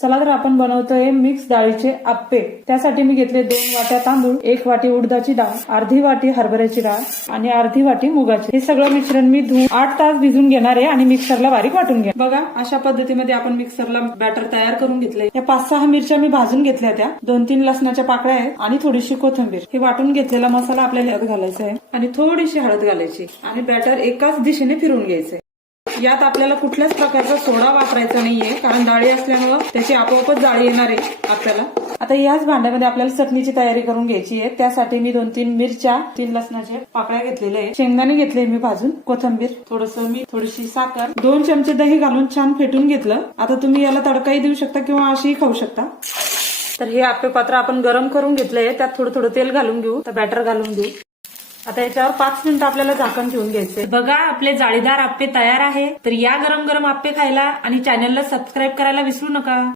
चला तर आपण बनवतोय मिक्स डाळीचे आप्पे। त्यासाठी मी घेतले 2 वाट्या तांदूळ, 1 वाटी उडदाची डाळ, अर्धी वाटी हरभऱ्याची डाळ आणि अर्धी वाटी मुगाची। हे सगळं मिश्रण मी धुवून 8 तास भिजून घेणार आहे आणि मिक्सरला बारीक वाटून घ्या। बघा अशा पद्धतीमध्ये आपण मिक्सरला बॅटर तयार करून घेतलंय। या 5-6 मिरच्या मी भाजून घेतल्या, त्या 2-3 लसणाच्या पाकळ्या आहेत आणि थोडीशी कोथिंबीर। हे वाटून घेतलेला मसाला आपल्याला यात घालायचा आहे आणि थोडीशी हळद घालायची आणि बॅटर एकाच दिशेने फिरवून घ्यायचंय। यात आपल्याला कुठल्याच प्रकारचा सोडा वापरायचा नाहीये, कारण डाळी असल्यामुळे त्याची आपोआपच जाळी येणार आहे आपल्याला। आता याच भांड्यामध्ये आपल्याला चटणीची तयारी करून घ्यायची आहे। त्यासाठी मी 2-3 मिरच्या, 3 लसणाच्या पाकळ्या घेतलेल्या आहे, शेंगदाणे घेतले मी भाजून, कोथिंबीर, थोडंसं मीठ, थोडीशी साखर, 2 चमचे दही घालून छान फेटून घेतलं। आता तुम्ही याला तडकाही देऊ शकता किंवा अशीही खाऊ शकता। तर हे आप्पे पात्र आपण गरम करून घेतलंय, त्यात थोडं थोडं तेल घालून घेऊ, तर बॅटर घालून घेऊ। आता याच्यावर 5 मिनिटं आपल्याला झाकण ठेवून घ्यायचंय। बघा आपले जाळीदार आप्पे तयार आहे। तर या गरम गरम आप्पे खायला आणि चॅनलला सबस्क्राईब करायला विसरू नका।